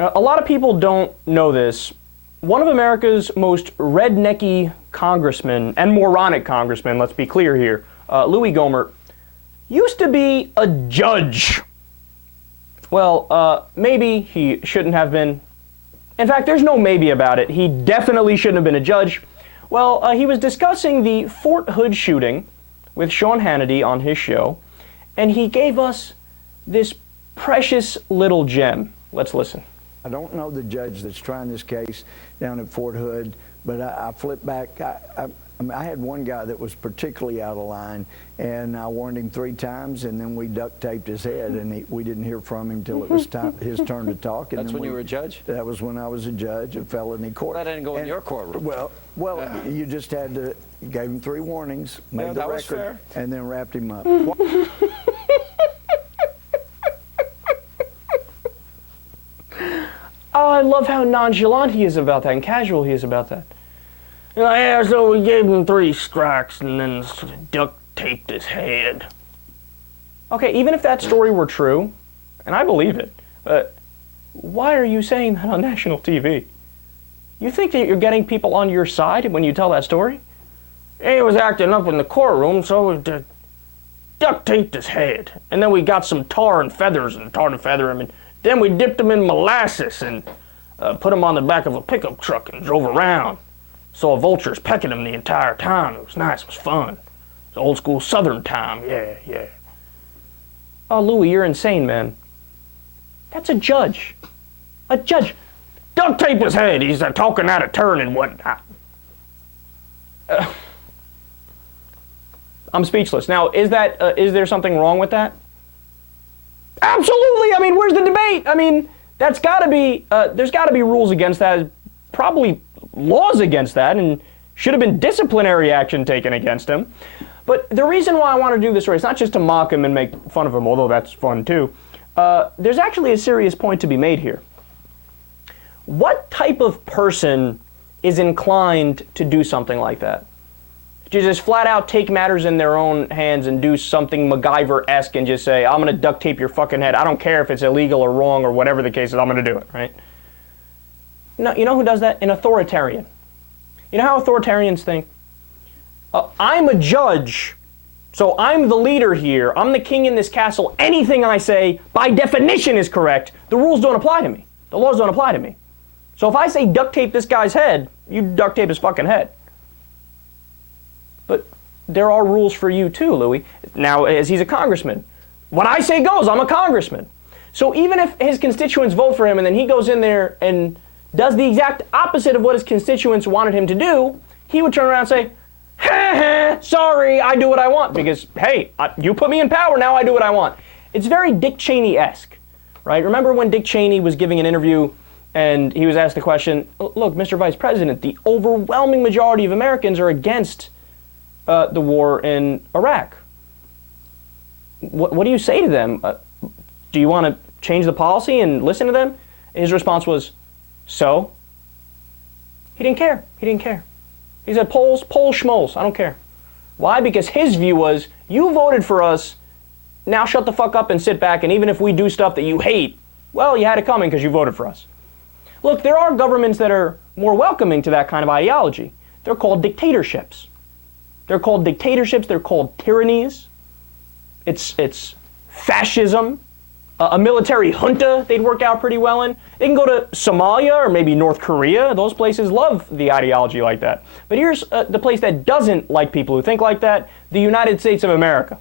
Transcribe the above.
A lot of people don't know this. One of America's most rednecky congressmen, and moronic congressmen, let's be clear here, Louie Gohmert, used to be a judge. Well, maybe he shouldn't have been. In fact, there's no maybe about it. He definitely shouldn't have been a judge. Well, he was discussing the Fort Hood shooting with Sean Hannity on his show, and he gave us this precious little gem. Let's listen. I don't know the judge that's trying this case down at Fort Hood, but I flipped back. I had one guy that was particularly out of line, and I warned him 3 times, and then we duct taped his head, and we didn't hear from him until it was his turn to talk. And that's when you were a judge? That was when I was a judge at felony court. Well, that didn't go in your courtroom. Well, you just had to, you gave him 3 warnings, made the record, and then wrapped him up. Oh, I love how nonchalant he is about that and casual he is about that. You know, yeah, so we gave him 3 strikes and then duct taped his head. Okay, even if that story were true, and I believe it, but why are you saying that on national TV? You think that you're getting people on your side when you tell that story? He was acting up in the courtroom, so we duct taped his head. And then we got some tar and feathers and tarred and feather him, and then we dipped him in molasses and put him on the back of a pickup truck and drove around. Saw vultures pecking him the entire time. It was nice. It was fun. It was old school Southern time. Yeah. Oh, Louie, you're insane, man. That's a judge. A judge. Duct tape his head. He's talking out of turn and whatnot. I'm speechless. Now, is there something wrong with that? Absolutely. I mean, where's the debate? I mean, that's got to be. There's got to be rules against that. Probably laws against that, and should have been disciplinary action taken against him. But the reason why I want to do this story is not just to mock him and make fun of him, although that's fun too. There's actually a serious point to be made here. What type of person is inclined to do something like that? To just flat out take matters in their own hands and do something MacGyver-esque and just say, I'm going to duct tape your fucking head. I don't care if it's illegal or wrong or whatever the case is, I'm going to do it, right? No, you know who does that? An authoritarian. You know how authoritarians think? I'm a judge, so I'm the leader here. I'm the king in this castle. Anything I say, by definition, is correct. The rules don't apply to me. The laws don't apply to me. So if I say duct tape this guy's head, you duct tape his fucking head. But there are rules for you too, Louie. Now, as he's a congressman, what I say goes. I'm a congressman. So even if his constituents vote for him and then he goes in there and does the exact opposite of what his constituents wanted him to do, he would turn around and say, sorry, I do what I want because, hey, you put me in power, now I do what I want. It's very Dick Cheney-esque, right? Remember when Dick Cheney was giving an interview and he was asked the question, look, Mr. Vice President, the overwhelming majority of Americans are against the war in Iraq. What do you say to them? Do you want to change the policy and listen to them? His response was, so? He didn't care. He didn't care. He said, polls schmoles, I don't care. Why? Because his view was, you voted for us, now shut the fuck up and sit back, and even if we do stuff that you hate, well, you had it coming because you voted for us. Look, there are governments that are more welcoming to that kind of ideology. They're called dictatorships. They're called dictatorships, they're called tyrannies. It's fascism. A military junta they'd work out pretty well in. They can go to Somalia or maybe North Korea. Those places love the ideology like that. But here's the place that doesn't like people who think like that, the United States of America.